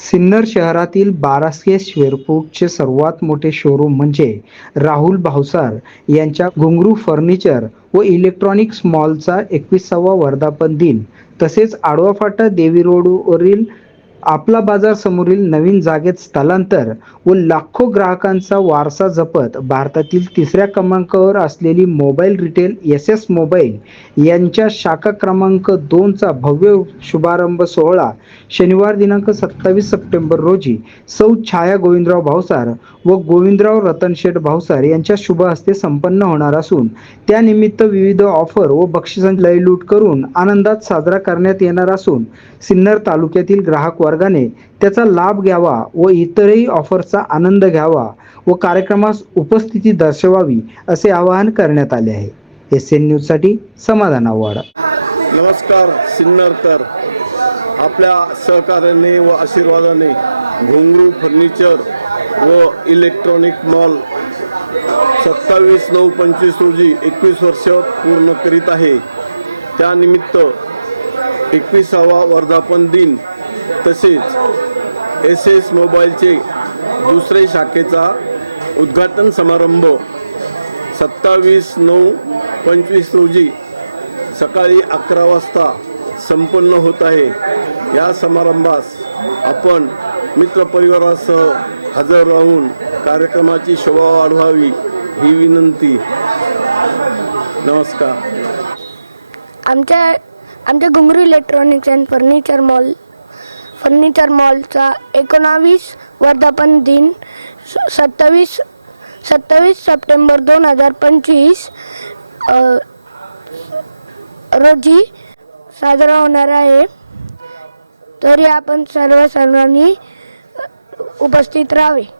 सिन्नर शहरातील बाराशे स्क्वेअर फूटचे सर्वात मोठे शोरूम म्हणजे राहुल भावसार यांच्या घुंगरू फर्निचर व इलेक्ट्रॉनिक्स मॉलचा एकविसावा वर्धापन दिन. तसेच आडवा फाटा देवी रोडवरील आपला बाजार समोरील नवीन जागेत स्थलांतर व लाखो ग्राहकांचा वारसा जपत भारतातील तिसऱ्या क्रमांकावर असलेली mobile retail S S mobile यांच्या शाखा क्रमांक दोनचा भव्य शुभारंभ सोहळा शनिवार दिनांक सत्तावीस सप्टेंबर रोजी सौ छाया गोविंदराव भावसार व गोविंदराव रतनशेठ भावसार यांच्या शुभ हस्ते संपन्न होणार असून त्यानिमित्त विविध ऑफर व बक्षिसांची लयलूट करून आनंदात साजरा करण्यात येणार असून सिन्नर तालुक्यातील ग्राहक वर्गाने त्याचा लाभ घ्यावा व इतरही ऑफरचा आनंद घ्यावा व कार्यक्रमास उपस्थिती दर्शवावी असे आवाहन करण्यात आले आहे. एस एन न्यूजसाठी समाधान आव्हाड. नमस्कार सिन्नरकर. आपल्या सहकार्याने व आशीर्वादाने घुंगरू फर्निचर व इलेक्ट्रॉनिक मॉल सत्तावीस नऊ पंचवीस रोजी एकवीस वर्ष पूर्ण करीत आहे. त्यानिमित्त एकविसावा वर्धापन दिन तसेच एस एस मोबाईलचे दुसरे शाखेचा उद्घाटन समारंभ सत्तावीस नऊ पंचवीस रोजी सकाळी अकरा वाजता संपन्न होत आहे. या समारंभास आपण मित्रपरिवारासह हजर राहून कार्यक्रमाची शोभा वाढवावी ही विनंती. नमस्कार. आमच्या आमच्या Ghungroo electronics and furniture mall furniture मॉलचा एकोणावीस वर्धापन दिन स- सत्तावीस सत्तावीस सप्टेंबर दोन हजार पंचवीस रोजी साजरा होणार आहे. तरी आपण सर्व सर्वांनी उपस्थित राहावे.